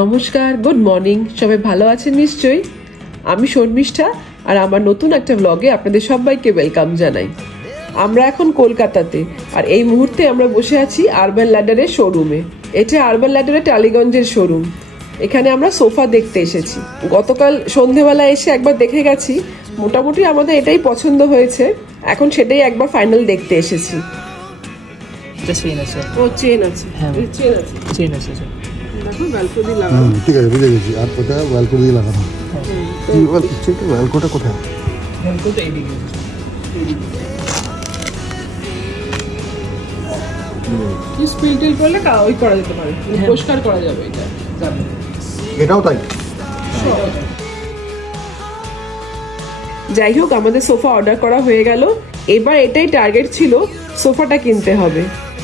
নমস্কার, good morning. সবাই ভালো আছেন নিশ্চয়ই। আমি শর্মিষ্ঠা, আর আমার নতুন একটা ব্লগে আপনাদের সবাইকে ওয়েলকাম জানাই। আমরা এখন কলকাতাতে, আর এই মুহূর্তে আমরা বসে আছি আরবান ল্যাডারের শোরুমে। এটা আরবান ল্যাডারের টালিগঞ্জের শোরুম। এখানে আমরা সোফা দেখতে এসেছি। গতকাল সন্ধেবেলা এসে একবার দেখে গেছি, মোটামুটি আমাদের এটাই পছন্দ হয়েছে। এখন সেটাই একবার ফাইনাল দেখতে এসেছি। চেন আছে, ও চেন আছে, হ্যাঁ চেন আছে, চেন আছে। দেখো ব্যালকনি লাগানো। ঠিক আছে, বুঝে গেছি। আর কোথায় ব্যালকনি লাগানো? ব্যালকনিটা কোথায়? ব্যালকনিটা এইদিকে। কি স্পিল টিল করলে ওই করা যেতে পারে, পরিষ্কার করা যাবে। এটা যাবে, এটাও তাই। যাই হোক, আমাদের সোফা অর্ডার করা হয়ে গেল। এবার এটাই টার্গেট ছিল, সোফাটা কিনতে হবে।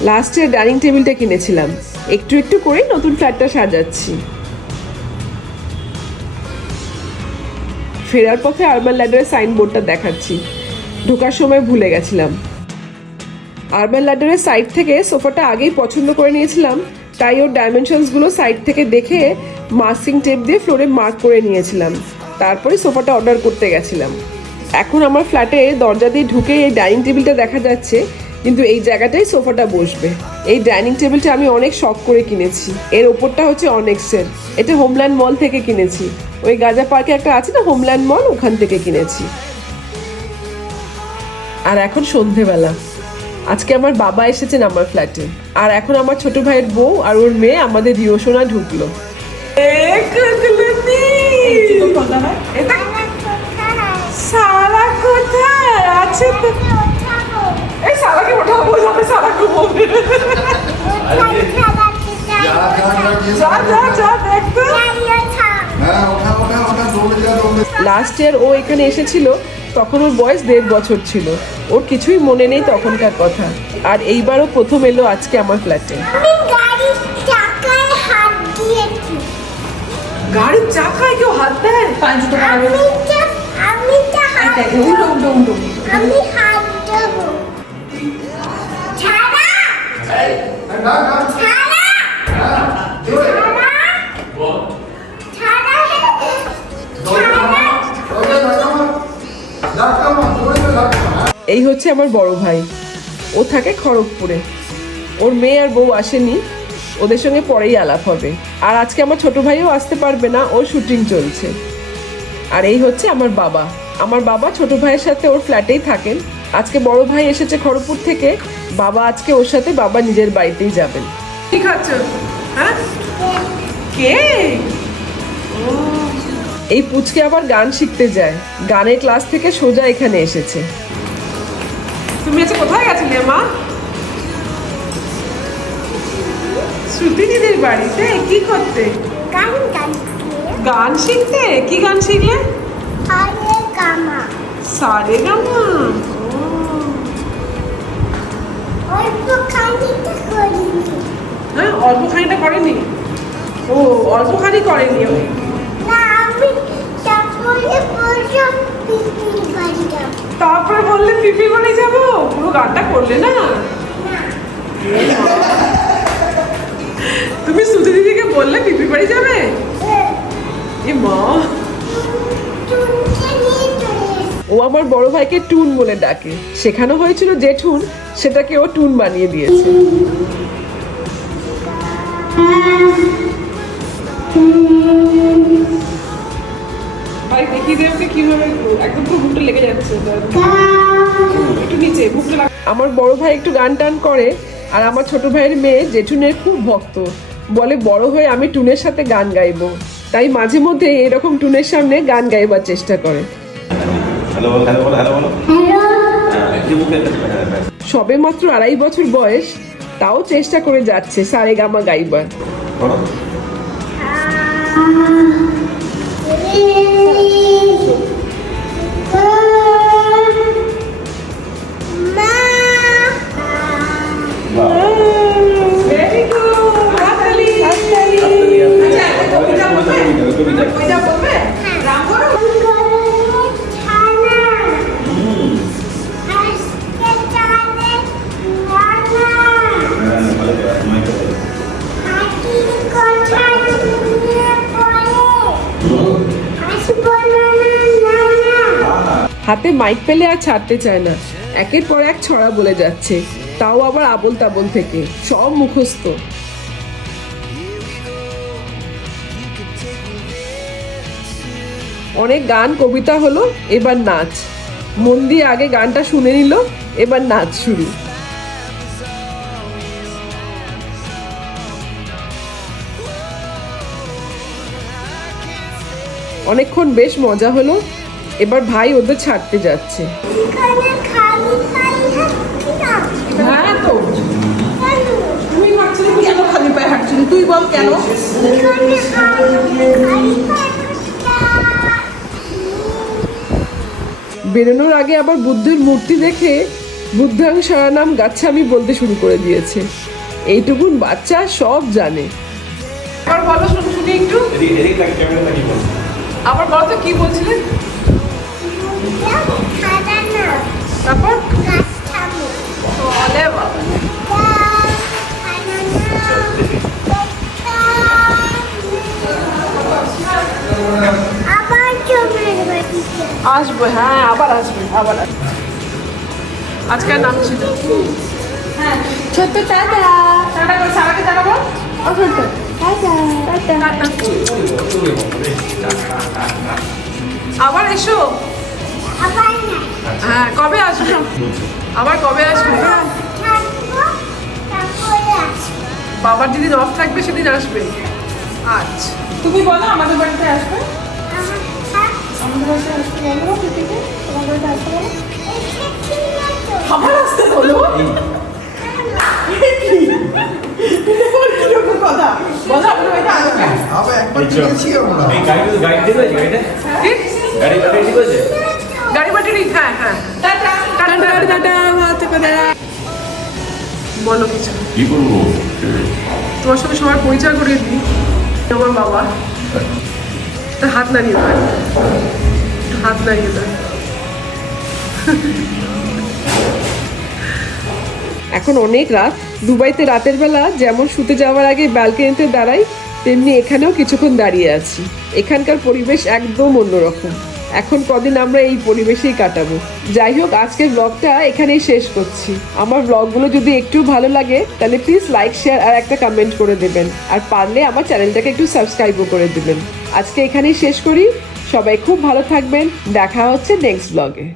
লাস্টে ডাইনিং টেবিলটা কিনেছিলাম। একটু একটু করেই নতুন ফ্ল্যাটটা সাজাচ্ছি। ফেরার পথে আরবান ল্যাডারের সাইনবোর্ডটা দেখাচ্ছি, ঢোকার সময় ভুলে গেছিলাম। আরবান ল্যাডারের সাইড থেকে সোফাটা আগেই পছন্দ করে নিয়েছিলাম, তাই ওর ডাইমেনশনসগুলো সাইড থেকে দেখে মাস্কিং টেপ দিয়ে ফ্লোরে মার্ক করে নিয়েছিলাম। তারপরে সোফাটা অর্ডার করতে গেছিলাম। এখন আমার ফ্ল্যাটে দরজা দিয়ে ঢুকে এই ডাইনিং টেবিলটা দেখা যাচ্ছে, কিন্তু এই জায়গাটাই সোফাটা বসবে। এই ডাইনিং টেবিলটা আমি অনেক শখ করে কিনেছি। এর ওপরটা হচ্ছে অনেক্সের। এটা হোমল্যান্ড মল থেকে কিনেছি। ওই গাজা পার্কে একটা আছে না হোমল্যান্ড মল, ওখান থেকে কিনেছি। আর এখন সন্ধেবেলা। আজকে আমার বাবা এসেছেন আমার ফ্ল্যাটে, আর এখন আমার ছোট ভাইয়ের বউ আর ওর মেয়ে আমাদের রিওসোনা ঢুকলো। সারা কোথায় আছে? এই সারাকে ওঠাবো, যাবে সারাকে বলবে। যা যা যা দেখতো। লাস্ট ইয়ার ও এখানে এসেছিল, তখন ওর বয়স 1.5 বছর ছিল। ওর কিছুই মনে নেই তখনকার কথা। আর এইবারও প্রথম এলো আজকে আমার ফ্ল্যাটে। গাড়ির চাকায় কেউ হাত দেয়? এই হচ্ছে আমার বড় ভাই, ও থাকে খড়গপুরে। ওর মেয়ে আর বউ আসেনি, ওদের সঙ্গে পরেই আলাপ হবে। আর আজকে আমার ছোট ভাইও আসতে পারবে না, ওর শুটিং চলছে। আর এই হচ্ছে আমার বাবা। আমার বাবা ছোট ভাইয়ের সাথে ওর ফ্ল্যাটেই থাকেন। আজকে বড় ভাই এসেছে খড়গপুর থেকে, বাবা আজকে ওর সাথে বাবা নিজের বাড়িতেই যাবেন। কি খাচ্ছ? হ্যাঁ, কে? এই পুচকে আবার গান শিখতে যায়। গানের ক্লাস থেকে সোজা এখানে এসেছে। তুমি আজকে কোথায় গেছিলে মা? শ্রুতি দিদির বাড়িতে। কি করতে? গান শিখতে। কি গান শিখলে? সারেগামা। হ্যাঁ, অল্পখানিটা করেনি। ও, অল্পখানি করেনি। তারপরে বললে পিপি বাড়ি যাবো, পুরো গানটা করলে না। তুমি শ্রুতি দিদিকে বললে পিপি বাড়ি যাবে? এ মা, ও আমার বড় ভাইকে টুন বলে ডাকে। শেখানো হয়েছিল জেঠুন, সেটাকে ও টুন বানিয়ে দিয়েছে। ভাই দেখিয়ে দে ওকে কিভাবে, একদম পুরো বুকটা লেগে যাচ্ছে। একটু নিচে বুকটা। আমার বড় ভাই একটু গান টান করে, আর আমার ছোট ভাইয়ের মেয়ে জেঠুনের খুব ভক্ত। বলে বড় হয়ে আমি টুনের সাথে গান গাইবো, তাই মাঝে মধ্যে এরকম টুনের সামনে গান গাইবার চেষ্টা করে। সবে মাত্র 2.5 বছর বয়স, তাও চেষ্টা করে যাচ্ছে সারেগামা গাইবার। হাতে মাইক পেলে আর ছাড়তে চায় না, একের পর এক ছড়া বলে যাচ্ছে, তাও আবার আবোল তাবোল থেকে, সব মুখস্থ। অনেক গান কবিতা হলো, এবার নাচ। মন দিয়ে আগে গানটা শুনে নিল, এবার নাচ শুরু। অনেকক্ষণ বেশ মজা হলো, এবার ভাই ওদের ছাড়তে যাচ্ছে। হ্যাঁ তো তুই ভাবছিলি কেন খালি পায়ে হাঁটছিলি, তুই বল কেন? বেরোনোর আগে আবার বুদ্ধের মূর্তি দেখে বুদ্ধাং শরণাম গাচ্ছামি বলতে শুরু করে দিয়েছে। এইটুকুন বাচ্চা সব জানে। আবার বলো, শুনি একটু। আবার বলো তো কি বলছিলে? তারপর বলে বাবা। আসবো, হ্যাঁ আবার আসবে, আবার আসবে। আজকের নাম ছিল ছোট্ট টাটা। টাটা করে সারাকে টাটা বল। ও ছোট্ট টাটা টাটা। আবার এসো। হ্যাঁ, কবে আসবে? আবার কবে আসবে? বাবার যেদিন অফ থাকবে সেদিন আসবে। আচ্ছা, তুমি বলো আমাদের বাড়িতে আসবে। আমাদের বাসায় আসতে বলবো পিপিকে, তোমার বাড়িতে আসতে বলো। আবার আসতে বলো। কিরকম কথা বলো, আমাদের বাড়িতে আসবে। এই গাড়ি ঠিক আছে? কি? গাড়ি ঠিক আছে? গাড়ি বাটিরি? হ্যাঁ হ্যাঁ। টাটা টাটা টাটা, ভালো থেকো দাদা। বলো কিছু। কি করবো? তোমার সঙ্গে সবার পরিচয় করিয়ে দিই। আমার বাবা। তা হাত নাড়িয়ে দেয়, হাত নাড়িয়ে দেয়। এখন অনেক রাত। দুবাইতে রাতের বেলা যেমন শুতে যাওয়ার আগে ব্যালকনিতে দাঁড়াই, তেমনি এখানেও কিছুক্ষণ দাঁড়িয়ে আছি। এখানকার পরিবেশ একদম অন্যরকম। এখন কদিন আমরা এই পরিবেশেই কাটাবো। যাই হোক, আজকের ব্লগটা এখানেই শেষ করছি। আমার ব্লগগুলো যদি একটু ভালো লাগে তাহলে প্লিজ লাইক, শেয়ার আর একটা কমেন্ট করে দেবেন। আর পারলে আমার চ্যানেলটাকে একটু সাবস্ক্রাইবও করে দেবেন। আজকে এখানেই শেষ করি। সবাই খুব ভালো থাকবেন। দেখা হচ্ছে নেক্সট ব্লগে।